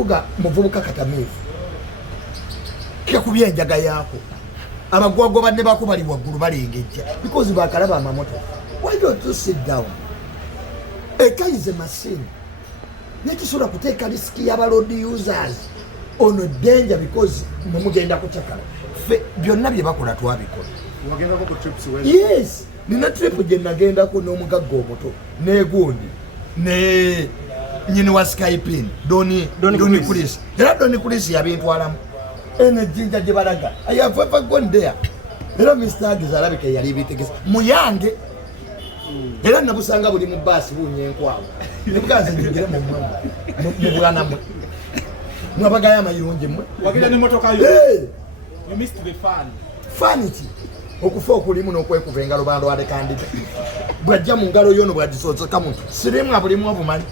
kivuga muvubuka katamivu kikubya enjaga yako abagwago banne bako bali waggulu balengejja because bakalaba amamoto. Why don't you sit down? A car is a machine. Netusobola kuteeka risiki y'aba road users ono danger because mumugenda kucakala byonna bye bakola twabikola. Yes, nina trip gye nagendako n'omugagga omuto n'egundi ne nyini wa Skype Doni Chris. Era Doni Chris yabintwalamu enejinja gye balaga I have ever gone there. Era Mr. Agis alabika yali bitegesa muyange era nabusanga buli mu basi bunyenkwawo nikaze njigire mu mwamba mu bwana mwe mwabagaya amayirungi mwe wagenda ne motoka yo. You missed the fanity okufa okulimu n'okwekuva engalo bando alekandide bwajja mu ngalo yono bwagisoza kamuntu sirimu abulimu obumanyi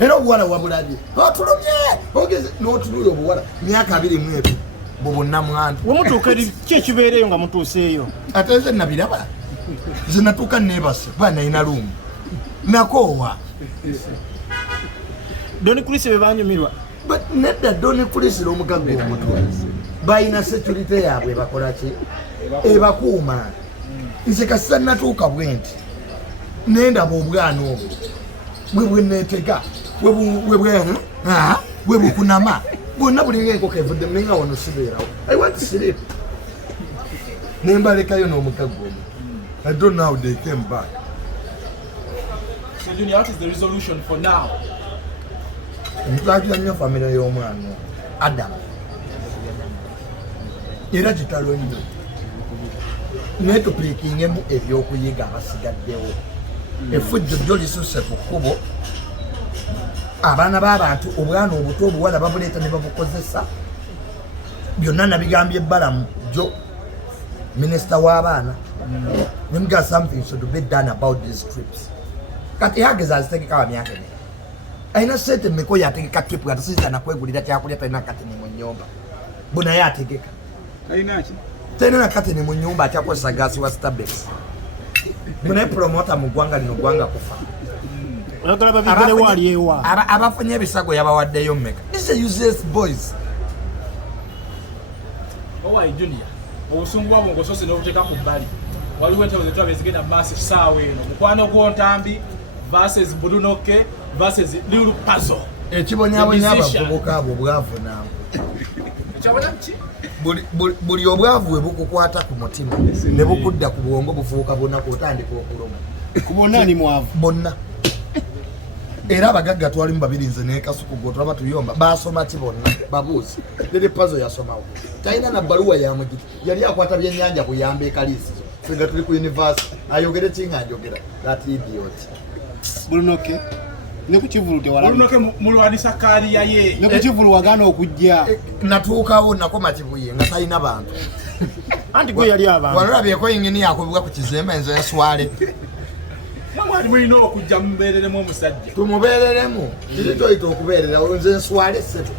era obuwala wabulabye otulumye ogeze n'otunula obuwala myaka 22 bubonna mwantu wemutuuka ki ekibeereyo nga mutuuseeyo ate nze nabiraba zinatuuka nebase bana ina lumu nakoowa Doni Chris be banyumirwa but nedda Doni Chris l'omugagga omutwe bayina security yaabwe bakola ki ebakuuma nze kasita natuuka bwenti nendaba obwana obwo bwe neetega bwe bukunama bwonna bulinga enkoko evudde nenga wano sibeerawo I want to sleep nembalekayo n'omugagga omutwe. I don't know how they came back. So Junior, what is the resolution for now? Nzajja nnyo famire y'omwana Adam era kitalo nnyo netuplikingemu ebyokuyiga abasigaddewo effujjo jjo lisusse ku kkubo abaana b'abantu obwana obuto obuwala babuleeta ne babukozesa byonna nabigambye ebbalamu jjo minisita w'abaana nimuga something should be done about these trips kati hageza azitegeka wa myaka ene aina sente mmeko yategeka trip nga tasiza nakwegulira kyakulya talina katini mu nnyumba buna yategeka Ayinaki talina na katini mu nnyumba akyakozesa gaasi wa Starbucks buna promota mu ggwanga lino ggwanga kufa oyagala babigere wali ewa abafunye ebisago yabawaddeyo mmeka. These are useless boys. Owa Junior obusungu bwabo ngosose n'obuteeka ku bbali waliwo entebe zetulaba ezigenda maaso essaawa eno mukwano gw'ontambi versus Budunoke versus Lulu Puzzle Ekibonyabonya abavubuka abo bwavu naawe buli obwavu bwe bukukwata ku mutima ne bukudda ku bwongo bufuuka bunaku otandika okuloma ku bonna ni mwavu bonna. Era abagagga twali mu babiri nze n'ekasuku gwo tulaba tuyomba basoma ki bonna babuuzi Lulu Puzzle yasomawo talina na bbaluwa ya mugiti yali akwata byennyanja kuyamba ekaliisizo fenga tuli ku university ayogere kinga njogera that idiot Budunoke ne ku Kivulu tewala Budunoke mulwanisa kaaliya ye ne ku Kivulu wagaana okujja natuukawo nakoma Kibuye nga talina bantu anti gwe yali abantu walolabyeko yingini yakubibwa ku kizembe nze nswale mwali mulina okujja mubeereremu omusajja tumubeereremu kiri toyita okubeerera nze nswale sseto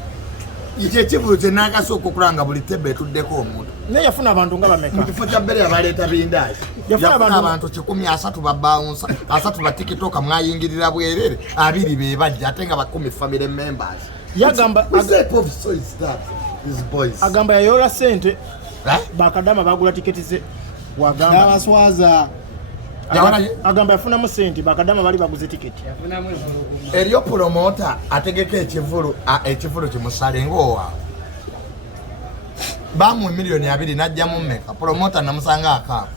ekyo Ekivulu kye nakasooka okulanga buli tebbe etuddeko omuntu naye yafuna abantu nga bameka mu kifo kya bbere abaleeta bindaasi yafuna abantu 130 babawunsa 3 ba tikitoka mwayingirira bwerere 2 be bajja ate nga 10 family members yagamba agamba yayola sente bakadama bagula tiketi ze wagamba baswaza agamba yafunamu sente bakadama bali baguze tiketi eriyo promota ategeka ekivulu kimusale ng'owa bamu milioni 2 najja mu mmeka promota namusanga akaabo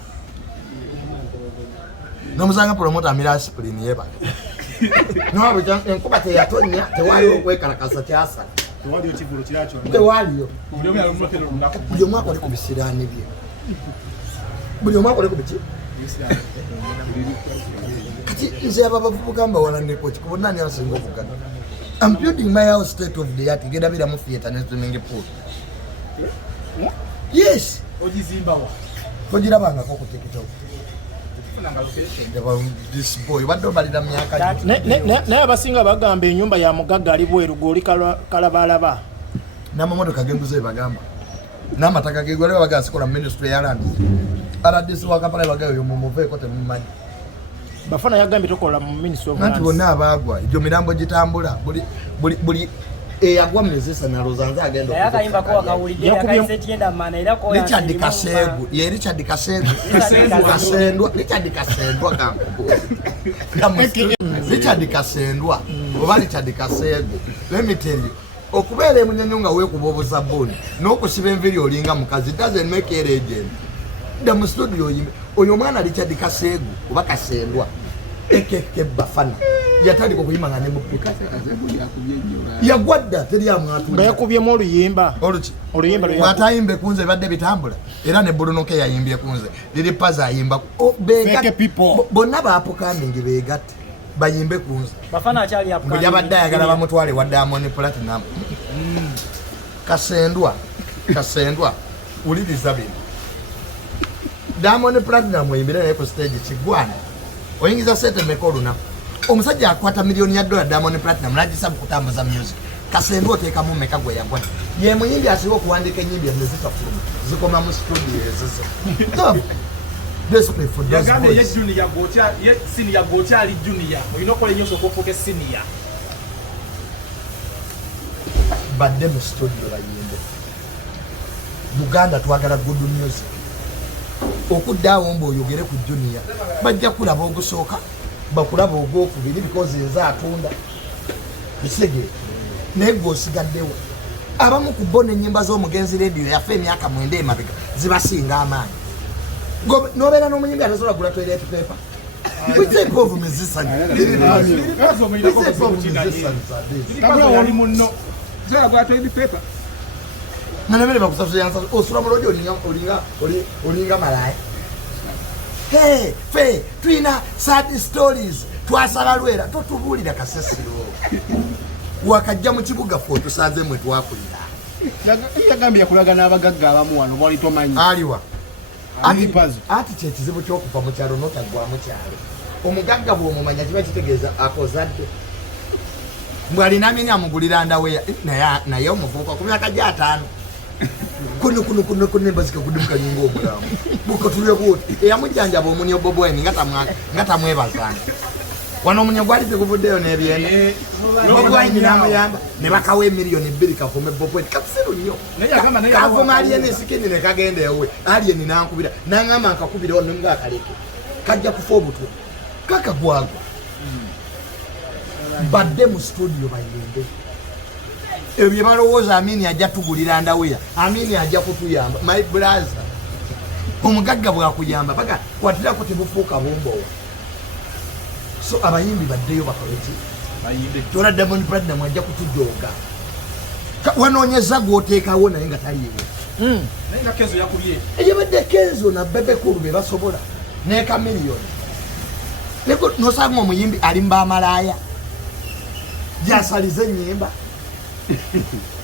namusanga promota mirasipulini yeba no enkuba teyatonya tewaliwo okwekalakasa kyasa tewaliyo Kivulu kirakyo tewaliyo buli omu yalumukira olunaku buli omwaka oli ku bisiraani bye buli omwaka oli ku biki kati nze aba bavubuka mbawalanneko kikubo nani asinga okugana I'm building my house state of the art gedabira mu theater ne swimming pool. Yes ogizimbawa togirabangako ku TikTok this boy wadde balira myaka naye abasinga bagamba ennyumba ya mugagga ali bweru goli kalabalaba n'amamotoka genguze bagamba n'amataka gegwale bagasikola ministry ya land aradisi wakapala bagayo mumuveeko temumanyi Bafana yagambye tokola mu Ministry of Lands. Nanti bonna abaagwa ejjo mirambo gitambula buli eyagwa muzisa na Rozanza agenda yakayimba ko akawulidde yakayisetienda mana era ko Richard Kasegu ye Richard Kasegu Kasendwa Richard Kasendwa kanko Richard Kasendwa oba Richard Kasegu let me tell you okubeera emunyanyonga weekuba obuzabuni n'okusiba enviri olinga mukazi doesn't make a legend da mu studio oyimbe oyo mwana Richard Kasegu oba Kasendwa ekeke Bafana yatandika okuyimba nga ne mupika yagwadda teri amwatu nga yakubyemu oluyimba bw'atayimbe kunze badde bitambula era ne Bulunoke yayimbye kunze liri paza ayimba bonna baapukamingi beegatte bayimbe kunze Bafana akyali apukamingi yabadde ayagala bamutwale wa Diamond Platinum Kasendwa uliriza bino Diamond Platinum oyimbira naye ku stage kigwana oyingiza sente meka olunaku omusajja akwata $1 million Diamond Platinum n'agisa mu kutambuza music Kasendwa oteekamu meka gwe yagwa ye muyimbi asiba okuwandiika ennyimbi ezizita fuluma zikoma mu studio ezizo desperate for those yagambye ye boys junior gotya ye senior gotya ali junior oyina okola ennyo sokofuuka senior badde mu studio bayimbe Buganda twagala good music okuddaawo mboyogere ku junior bajja kulaba ogusooka bakulaba ogwokubiri because nze atunda bisege naye gwe osigaddewo abamu ku bo n'ennyimba z'omugenzi radio yaffe emyaka 9 emabega zibasinga amaanyi n'obeera n'omuyimbi atasobola kugula toilet paper nanebere bakusasuyansa osula mulodi olinga malaya fe tulina sad stories twasala lwera totubuulira kasesiro wakajja mu kibuga ffe otusanze mwe twakulira yagambye yakulaga n'abagagga abamu wano bwali tomanyi aliwa ati kyekizibu kyokuva mu kyalo notaggwamu kyalo omugagga bw'omumanya kiba kitegeeza akozadde mbw alina amenya amugulira ndaweya naye omuvubuka ku myaka gya 5 kuno embazika kudimukanyinga omulamu bukatulwe bwoti eyamujjanjaba omunyo bobweni nga tamwebazanga wano omunyo gwali teguvuddeyo n'ebyenda bobweni n'amuyamba ne bakawa $2 million kavume bobweni kabuseru nnyo kavuma aliyeni esikini ne kagenda ewe aliyeni nankubira naŋŋamba nkakubirawo nenga akaleke kajja kufa obutwe kakagwagwa badde mu studio bayimbe ebyo bye balowooza Amini ajja tugulira ndaweya Amini ajja kutuyamba my brother omugagga bwakuyamba paka kwatirako tebufuuka bumbowa so abayimbi baddeyo bakoleki bayimbe tola Diamond Platinum ajja kutujoga wanoonyeza gwoteekawo naye nga taliiwo naye nga Kenzo yakubye eyabadde Kenzo na Bebe Cool be basobola ne Chameleone leko nosanga omuyimbi ali mbamalaaya gyasalize ennyimba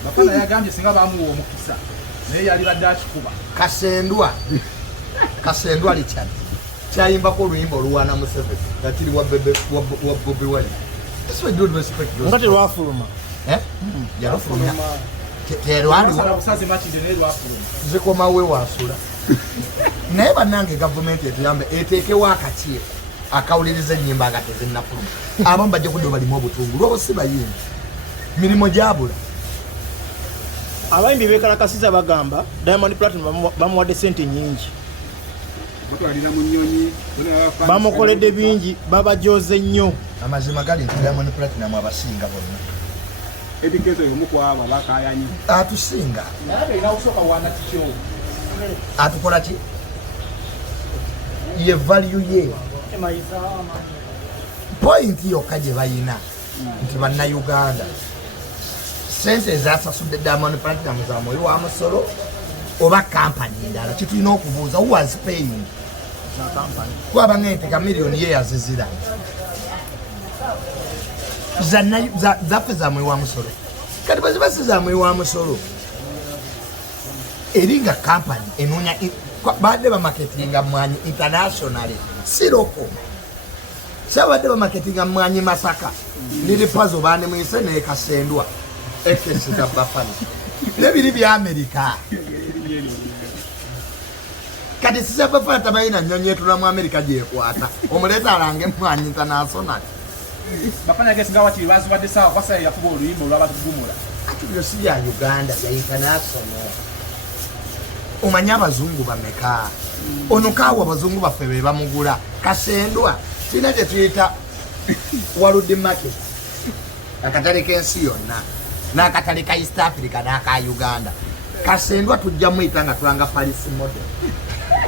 Bafana yagambye singa bamuwa omukisa naye yali badde akikuba Kasendwa Richard kyayimbako oluyimba oluwaana Museveni nga kiri wa Bobi Wine nga terwafuluma yalufulumya terwaliwo zikomawe wasula naye bannange gavumenti etuyambe eteekewo akakiiko akawuliriza ennyimba nga tezinnafuluma abamu bajja kudde balimu obutungu lwobo si bayimbi mirimu gyabula abayimbi bekalakasiza bagamba Diamond Platinum bamuwadde sente nyingi bamukoledde bingi babajoze nnyo amazima gali nti Diamond Platinum abasinga bonna atusinga atukola ki ye value ye point yokka gye bayina nti bannayuganda sente ezasasudde Diamond Platinum za mwoyo wa musolo oba kampani endala kitulina okubuuza who was paying kwaba ng'enteka $1 ye yazizira zaffe za mwoyo wa musolo kati baziba si za mwoyo wa musolo eri nga kampani enoonya badde bamaketinga mwanyi internationally si loko sabadde bamaketinga mwanyi Masaka liri pazo bane mwise ne Kasendwa ekesi za Bafana nebiri bya Amerika kati sisa bafana tabayina nyonye tula mu America gyekwata omuleta alange mwanyi international bafana gesi ngawa kiri bazi badde sawa kwasa yakuba oluyimba olwabatu gumula ati byo si ya Uganda ya international omanya abazungu bameka ono kawa abazungu baffe be bamugula kasendwa kina kye tuyita World market akatale k'ensi yonna n'akatale ka East Africa n'aka Uganda kasendwa tujja muyita nga tulanga Paris model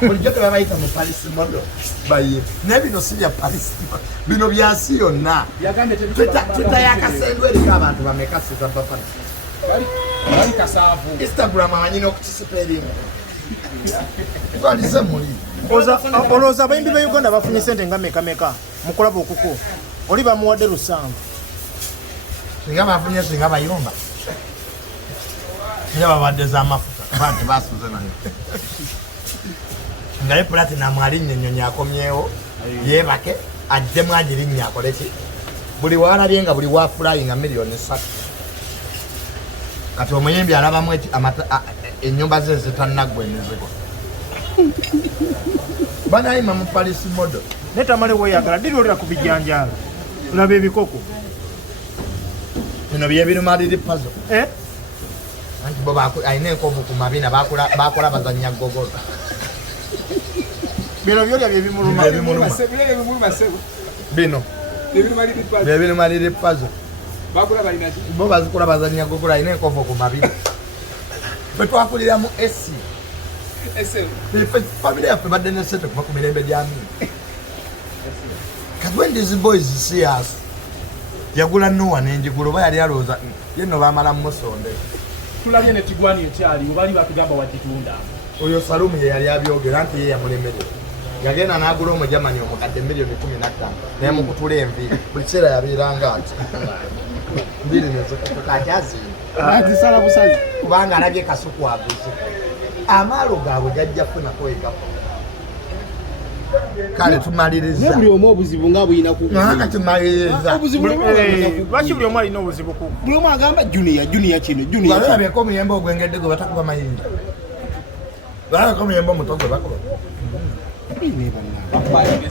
bulijjo tebabayita mu Paris model baye nebino si bya Paris bino byasi yonna tutayakasendwa eriko abantu bameka sita bafana bali kasaavu Instagram amanyina okukisipeeringa twalize muli olowooza abayimbi ba Uganda bafunye sente nga meka mukulaba okuko oli bamuwadde 700 singa bafunye singa bayomba singa babadde z'amafuta bantu basuze nayo ngaye Platinum alinnya ennyonyi akomyewo yeebake addemu agirinnya akoleki buli waalabye nga buli wafulayi nga miliyoni 3 kati omuyimbi alabamu ennyumba ze zitannagwa emizigo banayima mu Paris model netamale weyagala diriolera ku bijanjala olaba ebikoko bino byebirumaliri puzzle anti bo alina enkovu ku mabina bakola bazanya gogola bino byolya byebimuluma bino byebirumaliri puzzle bo bazikola bazanya gogola alina enkovu ku mabina betwakulira mu esi family yaffe badde ne sente kuva ku mirembe gy'amini kati when these boys see us yagula Noah n'enjigula oba yali alowooza yenno baamala musonde tulabye ne Tigwani ekyali obali batugamba wagitunda oyo Salumu ye yali abyogera nti ye yamulemerera yagenda n'agula omujamani omukadde miliyoni 15 naye mukutula enviiri buli kiseera yabeeranga ati enviiri nezokati azisala busazi kubanga alabye kasuku aguze amaalo gaabwe gajja kufunako egafu kale tumaliriza buli omu obuzibu nga buyina tumaliriza lwaki buli omu alina obuzibu ku buli omu agamba junior kino walabyeko omuyembe ogwengedde gwe batakuba mayinja walabyeko omuyembe omuto gwe bakuba ne bannange